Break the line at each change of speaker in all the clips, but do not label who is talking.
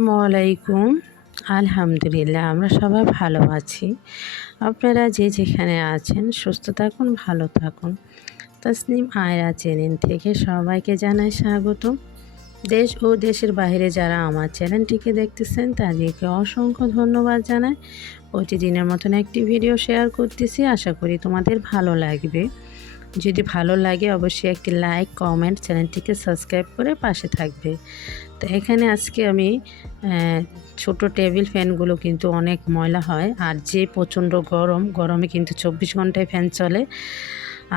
আসসালামু আলাইকুম। আলহামদুলিল্লাহ, আমরা সবাই ভালো আছি। আপনারা যে যেখানে আছেন, সুস্থ থাকুন, ভালো থাকুন। তসনিম আয়রা চ্যানেল থেকে সবাইকে জানাই স্বাগত। দেশ ও দেশের বাইরে যারা আমার চ্যানেলটিকে দেখতেছেন, তাদেরকে অসংখ্য ধন্যবাদ জানাই। প্রতিদিনের মতন একটি ভিডিও শেয়ার করতেছি, আশা করি তোমাদের ভালো লাগবে। যদি ভালো লাগে অবশ্যই একটি লাইক কমেন্ট চ্যানেলটিকে সাবস্ক্রাইব করে পাশে থাকবে। তো এখানে আজকে আমি ছোট টেবিল ফ্যানগুলো কিন্তু অনেক ময়লা হয়, আর যে প্রচণ্ড গরম, গরমে কিন্তু চব্বিশ ঘন্টায় ফ্যান চলে।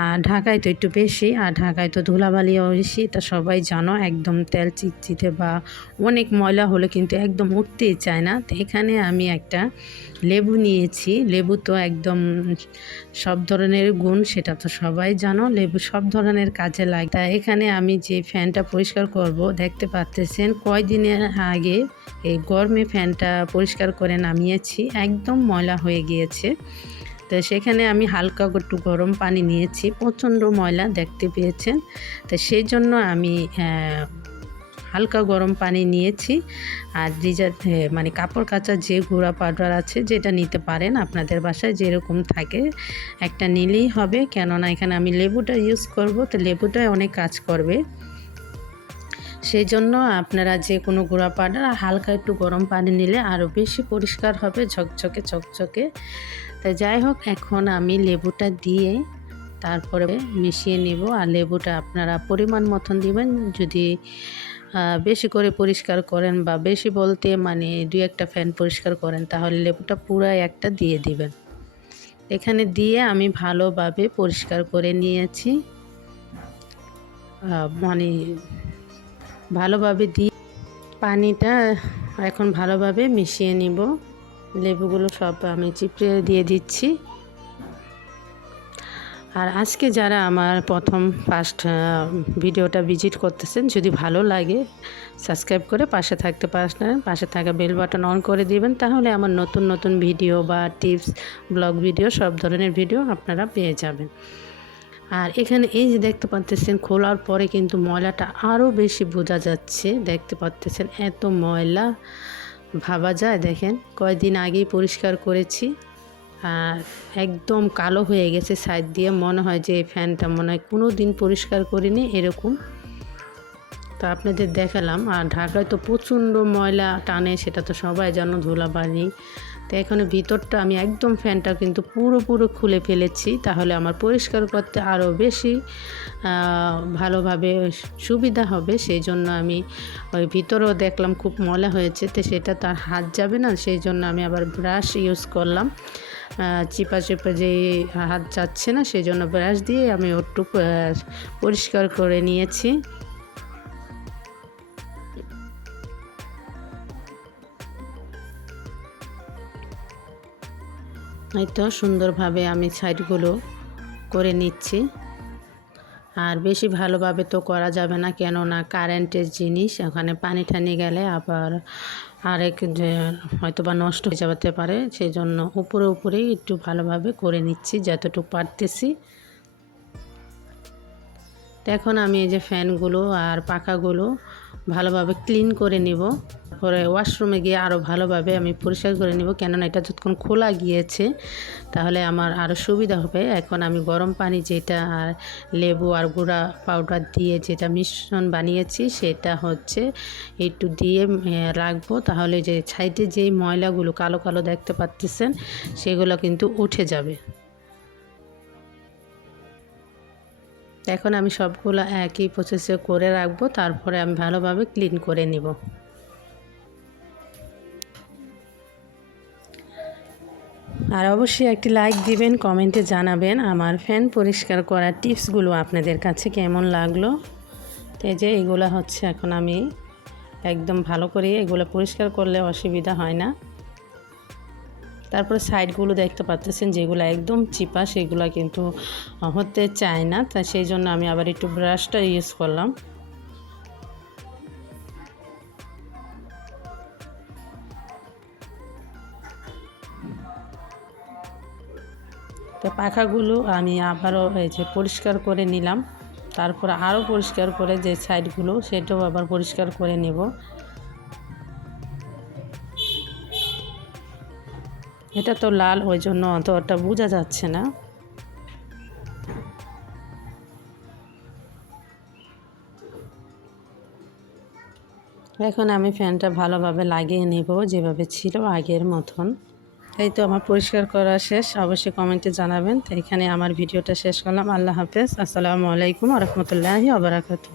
আর ঢাকায় তো একটু বেশি, আর ঢাকায় তো ধুলাবালিও বেশি এটা সবাই জানো, একদম তেল চিটচিটে বা অনেক ময়লা হলে কিন্তু একদম উঠতেই চায় না। তো এখানে আমি একটা লেবু নিয়েছি, লেবু তো একদম সব ধরনের গুণ, সেটা তো সবাই জানো, লেবু সব ধরনের কাজে লাগে। তা এখানে আমি যে ফ্যানটা পরিষ্কার করব, দেখতে পাচ্তেছেন কয়দিনের আগে এই গরমে ফ্যানটা পরিষ্কার করে নামিয়েছি, একদম ময়লা হয়ে গিয়েছে। তো সেখানে আমি হালকা একটু গরম পানি নিয়েছি, প্রচণ্ড ময়লা দেখতে পেয়েছেন। তো সেই জন্য আমি হালকা গরম পানি নিয়েছি। আর ডিজার মানে কাপড় কাচার যে গুঁড়া পাউডার আছে যেটা নিতে পারেন আপনাদের বাসায় যেরকম থাকে, একটা নিলেই হবে। কেননা এখানে আমি লেবুটা ইউজ করব, তো লেবুটাই অনেক কাজ করবে। সেই জন্য আপনারা যে কোনো গুঁড়া পাউডার হালকা একটু গরম পানি নিলে আরও বেশি পরিষ্কার হবে, ঝকঝকে, চকচকে। তো যাই হোক, এখন আমি লেবুটা দিয়ে তারপরে মিশিয়ে নিব আর লেবুটা আপনারা পরিমাণ মতন দিবেন। যদি বেশি করে পরিষ্কার করেন বা বেশি বলতে মানে দুই একটা ফ্যান পরিষ্কার করেন, তাহলে লেবুটা পুরাই একটা দিয়ে দিবেন। এখানে দিয়ে আমি ভালোভাবে পরিষ্কার করে নিয়েছি। মানে ভালোভাবে দিয়ে পানিটা এখন ভালোভাবে মিশিয়ে নিব। লেবুগুলো সব আমি চিপড়ে দিয়ে দিচ্ছি। আর আজকে যারা আমার প্রথম ফার্স্ট ভিডিওটা ভিজিট করতেছেন, যদি ভালো লাগে সাবস্ক্রাইব করে পাশে থাকতে পারেন, পাশে থাকা বেল বাটন অন করে দিবেন, তাহলে আমার নতুন নতুন ভিডিও বা টিপস ব্লগ ভিডিও সব ধরনের ভিডিও আপনারা পেয়ে যাবেন। আর এখানে এই যে দেখতে পাচ্তেছেন, খোলার পরে কিন্তু ময়লাটা আরও বেশি বোঝা যাচ্ছে। দেখতে পাচ্তেছেন, এত ময়লা। ভাবা যায়, দেখেন কয়দিন আগেই পরিষ্কার করেছি। আর একদম কালো হয়ে গেছে সাইড দিয়ে। মনে হয় যে এই ফ্যানটা মনে হয় কোনো দিন পরিষ্কার করিনি, এরকম। তো আপনাদের দেখালাম। আর ঢাকায় তো প্রচণ্ড ময়লা টানে, সেটা তো সবাই জানো, ধুলাবালি। তো এখানে ভিতরটা আমি একদম ফ্যানটা কিন্তু পুরো পুরো খুলে ফেলেছি, তাহলে আমার পরিষ্কার করতে আরও বেশি ভালোভাবে সুবিধা হবে। সেই জন্য আমি ওই ভিতরেও দেখলাম খুব ময়লা হয়েছে, তো সেটা তার হাত যাবে না, সেই জন্য আমি আবার ব্রাশ ইউজ করলাম। চিপা চিপা যে হাত যাচ্ছে না, সেই জন্য ব্রাশ দিয়ে আমি ওটু পরিষ্কার করে নিয়েছি। এই তো সুন্দরভাবে আমি সাইডগুলো করে নিচ্ছি। আর বেশি ভালোভাবে তো করা যাবে না, কেননা কারেন্টের জিনিস, ওখানে পানি টানি গেলে আবার আরেক হয়তো বা নষ্ট হয়ে যেতে পারে সেই জন্য উপরে উপরেই একটু ভালোভাবে করে নিচ্ছি, যতটুকু পারতেছি। এখন আমি এই যে ফ্যানগুলো আর পাখাগুলো ভালোভাবে ক্লিন করে নিব। পরে ওয়াশরুমে গিয়ে আরও ভালোভাবে আমি পরিষ্কার করে নিব। কেননা এটা যতক্ষণ খোলা গিয়েছে, তাহলে আমার আরও সুবিধা হবে। এখন আমি গরম পানি যেটা আর লেবু আর গুঁড়া পাউডার দিয়ে যেটা মিশ্রণ বানিয়েছি, সেটা হচ্ছে একটু দিয়ে রাখব। তাহলে যে সাইডে যেই ময়লাগুলো কালো কালো দেখতে পাচ্ছেন সেগুলো কিন্তু উঠে যাবে। এখন আমি সবগুলো একই প্রসেসে করে রাখব। তারপরে আমি ভালোভাবে ক্লিন করে নিব। আর অবশ্যই একটি লাইক দিবেন কমেন্টে জানাবেন আমার ফ্যান পরিষ্কার করার টিপসগুলো আপনাদের কাছে কেমন লাগল? তো যে এগুলো হচ্ছে এখন আমি একদম ভালো করে এগুলো পরিষ্কার করলে অসুবিধা হয় না। তারপরে সাইডগুলো দেখতে পাচ্ছেন যেগুলো একদম চিপা, সেগুলো কিন্তু হতে চায় না। তা সেই জন্য আমি আবার একটু ব্রাশটা ইউজ করলাম। তো পাখাগুলো আমি আবারও এই যে পরিষ্কার করে নিলাম। তারপর আরও পরিষ্কার করে যে সাইডগুলো, সেটাও আবার পরিষ্কার করে নেব। এটা তো লাল, ওই জন্য অত ওটা বোঝা যাচ্ছে না। এখন আমি ফ্যানটা ভালোভাবে লাগিয়ে নেব, যেভাবে ছিল আগের মতন। এই তো আমার পরিষ্কার করা শেষ। অবশ্যই কমেন্টে জানাবেন। তো এখানে আমার ভিডিওটা শেষ করলাম। আল্লাহ হাফেজ। আসসালামু আলাইকুম রহমতুল্লাহি আবরাকাতু